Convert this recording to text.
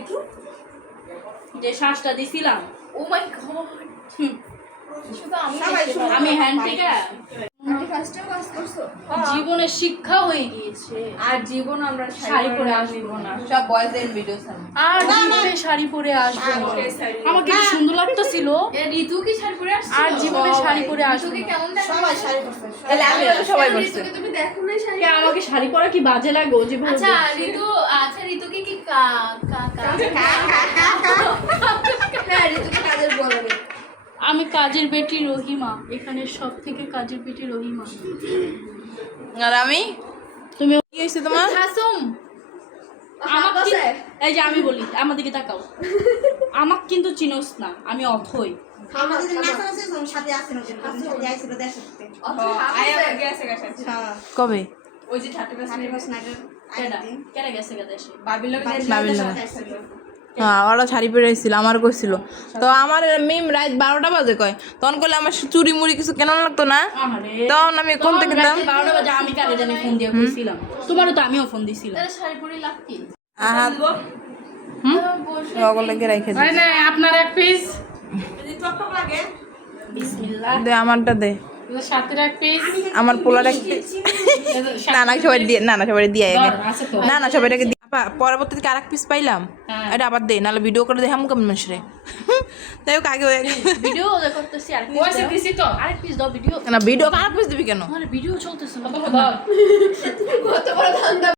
ঋতু যে শ্বাসটা দিছিলাম, ও মাই গড শুধু আমি হ্যান্ড থেকে ফার্স্টেও কাজ করছো জীবনে শিক্ষা হয়ে গিয়েছে। আর জীবন আমরা শাড়ি পরে আসবো না, সব বয়েজ এন্ড ভিডিওস আছে। আর জীবনে শাড়ি পরে আসবো না। আমাকে কি সুন্দর লাগতেছিল, ঋতু কি শাড়ি পরে আসছে আর জীবনে শাড়ি পরে আসবো ঋতুকে না। কেমন দেখো সবাই শাড়ি পরছে। তাহলে আমি সবাই পরছে। ঋতুকে তুমি দেখো না শাড়ি কে আমাকে শাড়ি পরা কি বাজে লাগে? ও যেভাবে আচ্ছা বলছে। ঋতুকে কি হ্যাঁ, ঋতুকে কাজের বলবে। আমি কাজের বেটি রহিমা, এখানে সব থেকে কাজের বেটি রহিমা। আর আমি তুমি কি হইছে তোমার? হাসুম আমাকে এই যে আমি বলি, আমার দিকে তাকাও। আমাকে কিন্তু চিনোস না, আমি অথই। আমাদের নাচা আছে সাথে আসছিল যে সাথে আইছিল দেশে। কবে? ওই যে 31 নাইটের কেডা কেডা গেছে গা দেশে? বাবিল হ্যাঁ, ওরা শাড়ি পরে আসছিল, আমার কইছিল। তো আমার মিম রাত 12টা বাজে কয়, তখন কইলে আমার চুরি মুড়ি কিছু কেন লাগতো না, আহারে, তখন আমি কোন থেকে দাম 12টা বাজে আমি কারে জানি ফোন দিয়ে কইছিলাম। তোমারও তো আমিও ফোন দিছিলাম। তাহলে শাড়ি পরে লাভ কি আহা লগল লাগে রাইখে দে। না আপনার এক পিস বিসমিল্লাহ, দে আমারটা দে, সাথের এক পিস আমার পোলার এক না না সবাই দিয়ে, না না সবাই দিয়ে আগে, আছে তো। না না সবাইটাকে দিয়ে। আপা পরবর্তীতে আরেক পিস পাইলাম, হ্যাঁ। এটা আবার দে, নাহলে ভিডিও করে দেখাম কেমন মানুষরে। তাই হোক আগে হয়ে গেছে। ভিডিও করতেছি, আরেক পিস দাও ভিডিও। না ভিডিও আরেক পিস দিবি কেন? মানে ভিডিও চলতেছে না।